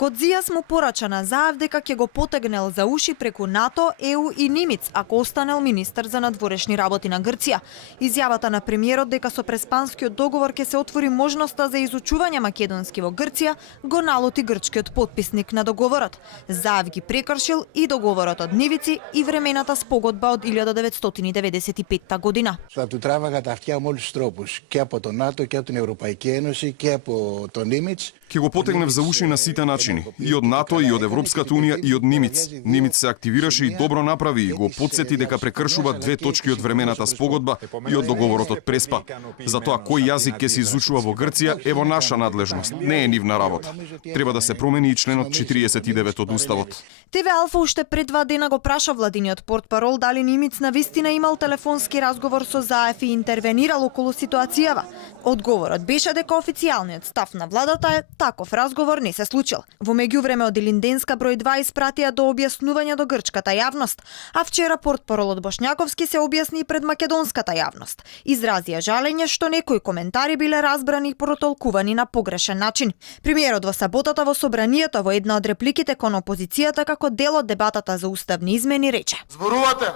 Кодзијас му порача на Заев дека ќе го потегнел за уши преку НАТО, ЕУ и Нимиц, ако останел министер за надворешни работи на Грција. Изјавата на премиерот дека со Преспанскиот договор ќе се отвори можноста за изучување македонски во Грција го налоти грчкиот потписник на договорот. Заев ги прекршил и договорот од Нивици и времената спогодба од 1995 година. Θα του τράβαγα τα αυτιά με όλους τους τρόπους, και από το ΝΑΤΟ και από την Ευρωπαϊκή Ένωση και από το Νίμιτς. Ќе го потегнев за уши на сите начини, и од НАТО, и од Европската унија, и од Нимиц. Нимиц се активираше и добро направи и го потсети дека прекршува две точки од времената спогодба и од договорот од Преспа. Затоа кој јазик ќе се изучува во Грција е во наша надлежност, не е нивна работа. Треба да се промени и членот 49 од Уставот. ТВ Алфа уште пред 2 дена го праша владиниот портпарол дали Нимиц навистина имал телефонски разговор со Заев и интервенирал околу ситуацијава. Одговорот беше дека официјалниот став на владата е таков разговор не се случил. Во меѓувреме од Илинденска број 2 испратија до објаснување до грчката јавност, а вчера портпаролот Бошњаковски се објасни пред македонската јавност. Изразија жалење што некои коментари биле разбрани и протолкувани на погрешен начин. Премиерот во саботата во собранието во една од репликите кон опозицијата како дел од дебатата за уставни измени рече: Зборувате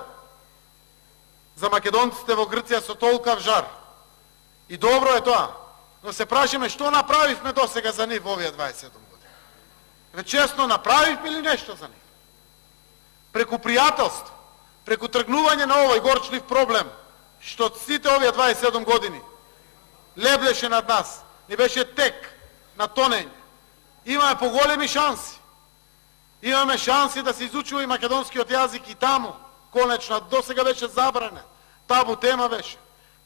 за македонците во Грција со толкав жар. И добро е тоа, но се прашиме што направивме досега за нив во овие 27 години. Честно, направивме ли нешто за нив? Преку пријателство, преку тргнување на овој горчлив проблем, што сите овие 27 години леблеше над нас, ни беше тек на тонење. Имаме поголеми шанси. Имаме шанси да се изучува и македонскиот јазик и таму. Конечно, досега беше забранен. Табу тема беше.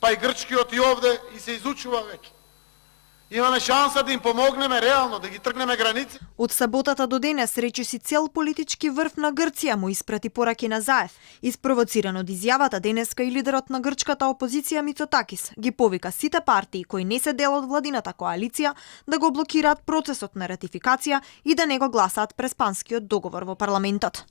Па и грчкиот и овде и се изучува веќе. Имаме шанса да им помогнеме реално, да ги тргнеме граници. Од саботата до денес речиси цел политички врв на Грција му испрати пораки на Заев. Испровоциран од изјавата денеска и лидерот на грчката опозиција Мицотакис ги повика сите партии кои не се дел од владината коалиција да го блокираат процесот на ратификација и да не го гласаат Преспанскиот договор во парламентот.